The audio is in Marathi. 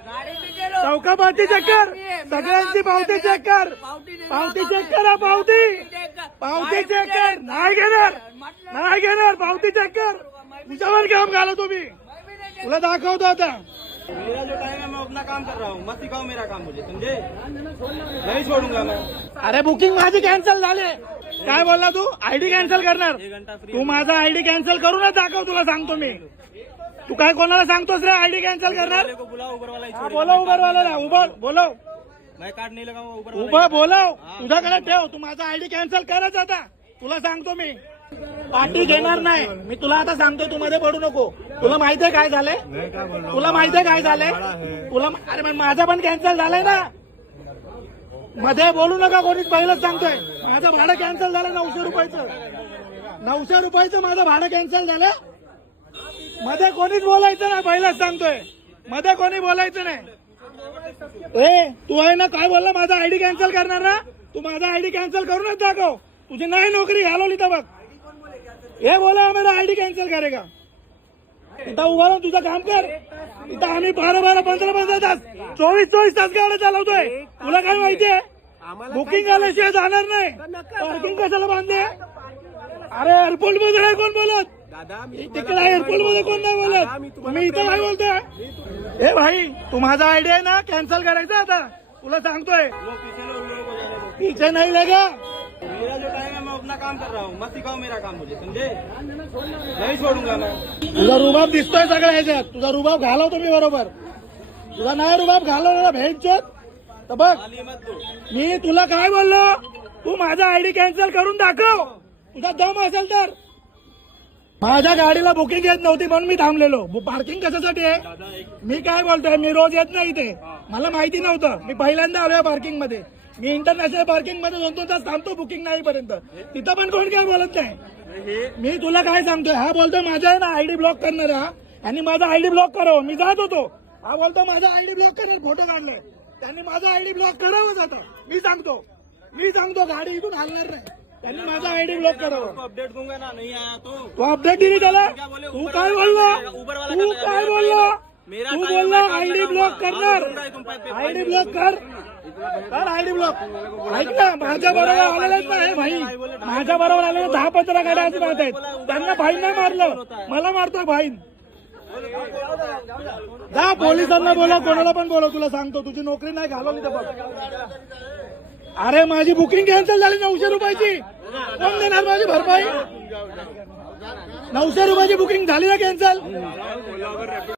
चौका पावती चेक कर, सगळ्यांची पावती चेक कर, पावती चेक करा, पावती चेक कर. नाही घेणार, नाही घेणार, पावती चेक कर. तुझ्यावर काम घाला तुम्ही, तुला दाखवतो आता. मेरा जो टाइम है मैं अपना काम कर रहा हूँ, मत सिखाओ मेरा काम मुझे, समझे? नहीं छोड़ूंगा मैं. अरे बुकिंग माझी कॅन्सल झाली. काय बोलला तू? आयडी कॅन्सल करणार? तू माझा आयडी कॅन्सल करूनच दाखव, तुला सांगतो मी. तू काय कोणाला सांगतोस रे आयडी कॅन्सल करणार? बुलाओ उबर वाला. हा, बोलव उबरवाल्याला. उबर बोलव, मैं कार्ड नहीं लगाऊंगा उबर उभं बोलव. तुझ्याकडे ठेव, तू माझा आयडी कॅन्सल करच आता. तुला सांगतो मी, पार्टी घेणार नाही मी. तुला आता सांगतो, तू मध्ये पडू नको. तुला माहितीये काय झालंय? तुला माहितीये काय झालंय? तुला अरे पण माझा पण कॅन्सल झालाय ना. मध्ये बोलू नका कोणीच. पहिलंच सांगतोय, माझं भाडं कॅन्सल झालं 900 रुपयाचं. 900 रुपयाचं माझं भाडं कॅन्सल झालं. मध्ये कोणीच बोलायचं नाही, पहिलंच सांगतोय. मध्ये कोणी बोलायचं नाही. ए तू आहे ना, काय बोलला? माझा आयडी कॅन्सल करणार ना? तू माझा आयडी कॅन्सल करूनच दाखव. तुझी नाही नोकरी घालवली तर बघ. हे बोला मेरा आयडी कॅन्सल करेगा. इथं उभा राहून तुझं काम कर. इथं आम्ही 12-12, 15-15 तास, 24-24 तास गाड्या चालवतोय. तुला काय माहितीये? बुकिंग आल्याशिवाय जाणार नाही. पार्किंग कशाला बांधले? अरे एअरपोर्ट मध्ये नाही कोण बोलत. तिकडे एअरपोर्ट मध्ये कोण नाही बोलत. मी इथं काय बोलतोय? हे भाई, तू माझा आयडी आहे ना, कॅन्सल करायचं आता. तुला सांगतोय, पीछे नाही लगा. मेरा जो टाइम है मैं अपना काम कर रहा हूँ, मत सिखाओ मेरा काम मुझे, समझे? नहीं छोड़ूंगा मैं. तुझा रुबाब दिसतोय सगळ्या ह्याच्यात. तुझा रुबाब घालवतो मी बरोबर. तुझा नाही रुबाब घालवला भेटचोत तर बघ. मी तुला काय बोललो? तू माझा आयडी कॅन्सल करून दाखव, तुझा दम असेल तर. माझ्या गाडीला बुकिंग येत नव्हती म्हणून मी थांबलेलो. पार्किंग कशासाठी आहे? मी काय बोलतोय, मी रोज येत नाही इथे. मला माहिती नव्हतं. मी पहिल्यांदा आलोय पार्किंग मध्ये. मी इंटरनॅशनल पार्किंग मध्ये 2-2 तास थांबतो बुकिंग नाही पर्यंत. तिथं पण कोण काय बोलत नाही. मी तुला काय सांगतोय, हा बोलतोय माझा आहे ना आयडी ब्लॉक करणार हा, आणि माझा आयडी ब्लॉक करावं. मी जात होतो, हा बोलतो माझा आयडी ब्लॉक करणार. फोटो काढलाय त्यांनी. माझा आयडी ब्लॉक करावंच आता. मी सांगतो गाडी इथून हलणार नाही. त्यांनी माझा आयडी ब्लॉक करावं. अपडेट दूंगा ना, नहीं आया तो अपडेट दिली त्याला. तू काय बोलला? तू काय बोलला? तू बोलला आयडी ब्लॉक करणार. आयडी ब्लॉक कर, आयडी ब्लॉक. ऐक ना, माझ्या बरोबर आलेलेच नाही भाई. माझ्या बरोबर आलेले 10-15 गाड्या अजून राहत आहेत. त्यांना भाईन नाही मारलं, मला मारतोय भाईन. जा पोलिसांना बोला, कोणाला पण बोला. तुला सांगतो, तुझी नोकरी नाही घालवली तर बघ. अरे माझी बुकिंग कॅन्सल झाली 900 रुपयाची. कोण देणार माझी भरपाई? 900 रुपयाची बुकिंग झाली ना कॅन्सल.